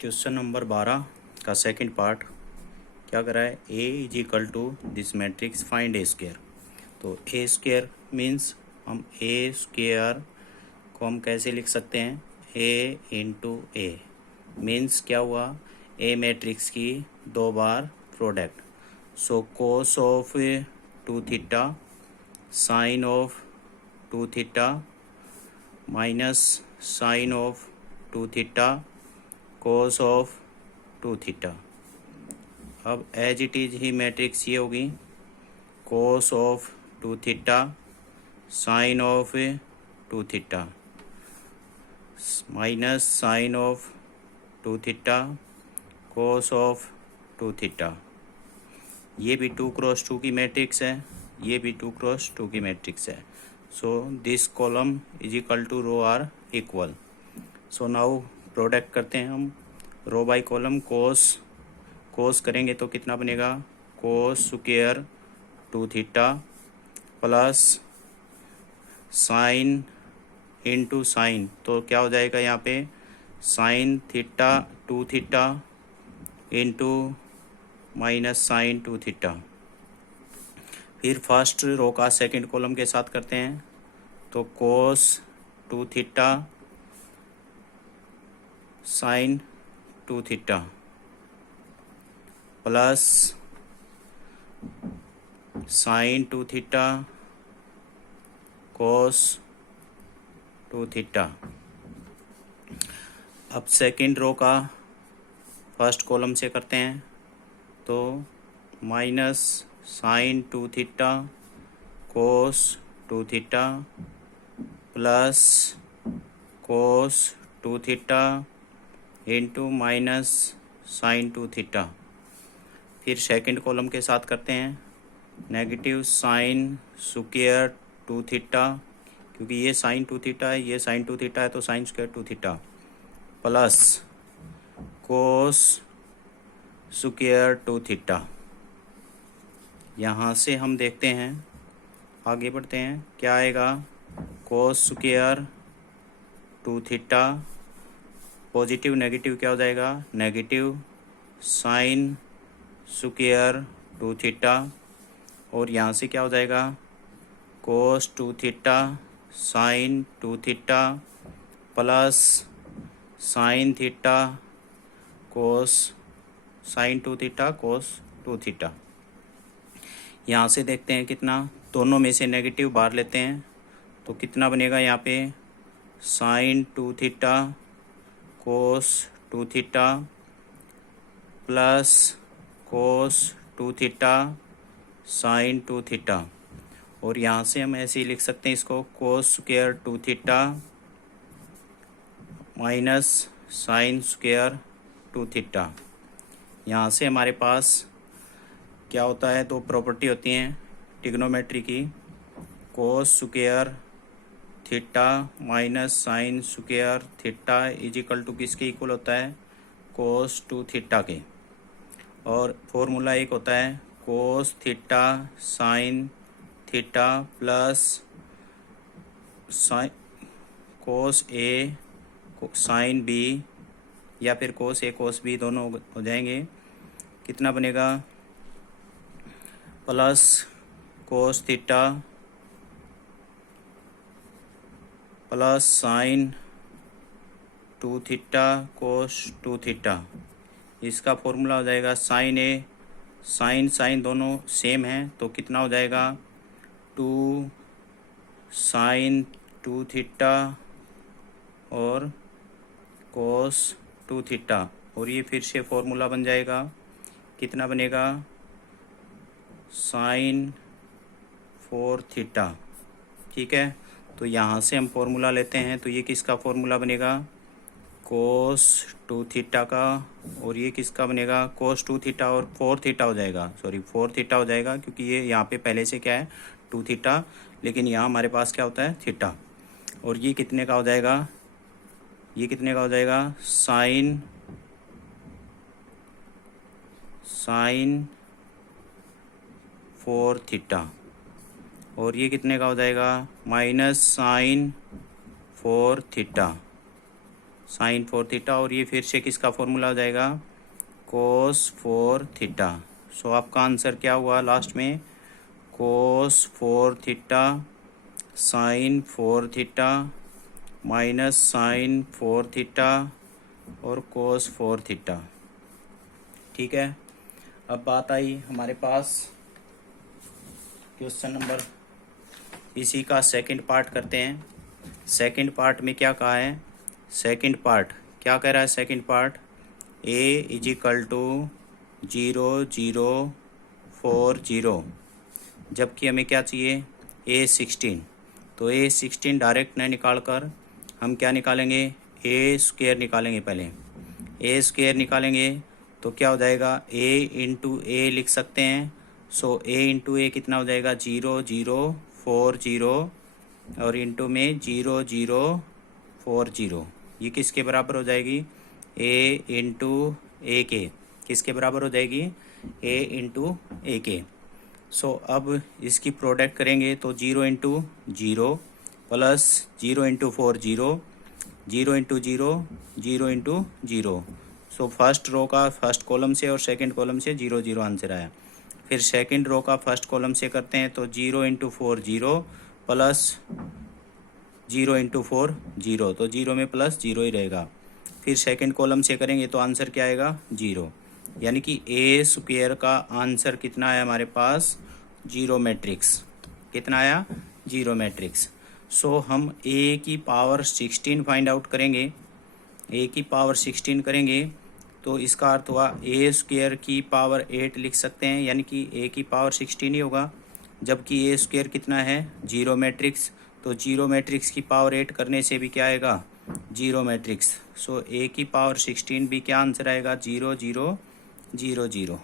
Question number 12 का second part क्या कर रहा है। A is equal to this matrix find A square. तो ए स्क्वायर मीन्स हम ए स्क्वायर को हम कैसे लिख सकते हैं, ए इंटू ए मीन्स क्या हुआ, ए मैट्रिक्स की दो बार product. So cos of two theta sine of two theta minus sine of two theta cos of two theta. अब एज इट इज ही मैट्रिक्स ये होगी, cos of two theta sine of two theta minus sine of two theta cos of two theta. ये भी 2x2 की matrix है, ये भी 2x2 की मैट्रिक्स है। So this column is equal to row are equal. So now product करते हैं हम रो बाई कॉलम। कोस करेंगे तो कितना बनेगा, cos square two theta plus sine into sine, तो क्या हो जाएगा यहाँ पे sine theta two theta into minus sine two theta. फिर फर्स्ट रो का सेकंड कॉलम के साथ करते हैं, तो cos two theta sine two theta plus sine two theta cos two theta. अब सेकंड रो का फर्स्ट कॉलम से करते हैं, तो minus sine two theta cos two theta plus cos two theta into minus sine two theta. फिर second column के साथ करते हैं, negative sine square two theta, क्योंकि ये साइन टू थीटा है, ये साइन टू थीटा है, तो sine square two theta plus cos square two theta. यहाँ से हम देखते हैं, आगे बढ़ते हैं, क्या आएगा, cos square two theta positive negative क्या हो जाएगा, negative sine square two theta, और यहाँ से क्या हो जाएगा, cos two theta sine two theta plus sine theta cos sine two theta cos two theta. यहाँ से देखते हैं कितना, दोनों में से नेगेटिव बाहर लेते हैं, तो कितना बनेगा यहाँ पे, sine two theta cos two theta plus cos two theta sine two theta. और यहाँ से हम ऐसे ही लिख सकते हैं इसको, cos square two theta minus sine square two theta. यहाँ से हमारे पास क्या होता है, दो प्रॉपर्टी होती हैं ट्रिग्नोमेट्री की, cos square theta minus sine square theta is equal to किसके इक्वल होता है, कोस टू थीटा के। और फॉर्मूला एक होता है cos theta sine theta plus sine cos A sine B, या फिर कोस ए कोस बी, दोनों हो जाएंगे। कितना बनेगा, plus cos theta plus sine two theta cos two theta. इसका फॉर्मूला हो जाएगा साइन ए साइन साइन दोनों सेम हैं, तो कितना हो जाएगा, टू साइन टू थीटा और कोस टू थीटा। और ये फिर से फॉर्मूला बन जाएगा, कितना बनेगा, साइन फोर थीटा। ठीक है, तो यहाँ से हम फॉर्मूला लेते हैं, तो ये किसका फॉर्मूला बनेगा, कोस टू थीटा का, और ये किसका बनेगा, कोस टू थीटा और फोर थीटा हो जाएगा, सॉरी फोर थीटा हो जाएगा, क्योंकि ये यहाँ पे पहले से क्या है टू थीटा, लेकिन यहाँ हमारे पास क्या होता है थीटा। और ये कितने का हो जाएगा, ये कितने का हो जाएगा, साइन फोर थीटा, और ये कितने का हो जाएगा, minus sine four theta. Sine 4 theta, और ये फिर से किसका फॉर्मूला हो जाएगा, कोस 4 थीटा। सो आपका आंसर क्या हुआ लास्ट में, cos 4 theta sine 4 theta minus sine 4 theta और कोस 4 थीटा। ठीक है, अब बात आई हमारे पास क्वेश्चन नंबर, इसी का सेकंड पार्ट करते हैं। सेकंड पार्ट में क्या कहा है, सेकंड पार्ट क्या कह रहा है, second part a is equal to 0 0 4 0, जबकि हमें क्या चाहिए a 16। तो a 16 डायरेक्ट नहीं निकाल कर हम क्या निकालेंगे, a स्क्वायर निकालेंगे। पहले a स्क्वायर निकालेंगे तो क्या हो जाएगा, a इंटू ए लिख सकते हैं। सो a इंटू ए कितना हो जाएगा, 0 0 4 0 और इंटू में 0 0 4 0। ये किसके बराबर हो जाएगी, a इंटू ए के, किसके बराबर हो जाएगी, a इंटू ए के। सो अब इसकी प्रोडक्ट करेंगे तो 0 into 0 plus 0 into 4 0, 0 into 0 0 into 0। So first row का फर्स्ट कॉलम से और सेकंड कॉलम से 0 0 आंसर आया। फिर सेकंड रो का फर्स्ट कॉलम से करते हैं तो 0 इंटू 4 0 प्लस 0 इंटू 4 0, तो 0 में प्लस 0 ही रहेगा। फिर सेकंड कॉलम से करेंगे तो आंसर क्या आएगा, 0। यानी कि ए स्क्वायर का आंसर कितना आया हमारे पास, 0 मैट्रिक्स। कितना आया, 0 मैट्रिक्स। सो हम a की पावर 16 फाइंड आउट करेंगे, a की पावर 16 करेंगे तो इसका अर्थ हुआ a स्क्वायर की पावर 8 लिख सकते हैं, यानी कि a की पावर 16 ही होगा। जबकि a स्क्वायर कितना है, 0 मैट्रिक्स, तो 0 मैट्रिक्स की पावर 8 करने से भी क्या आएगा, 0 मैट्रिक्स। सो a की पावर 16 भी क्या आंसर आएगा, 0 0 0 0।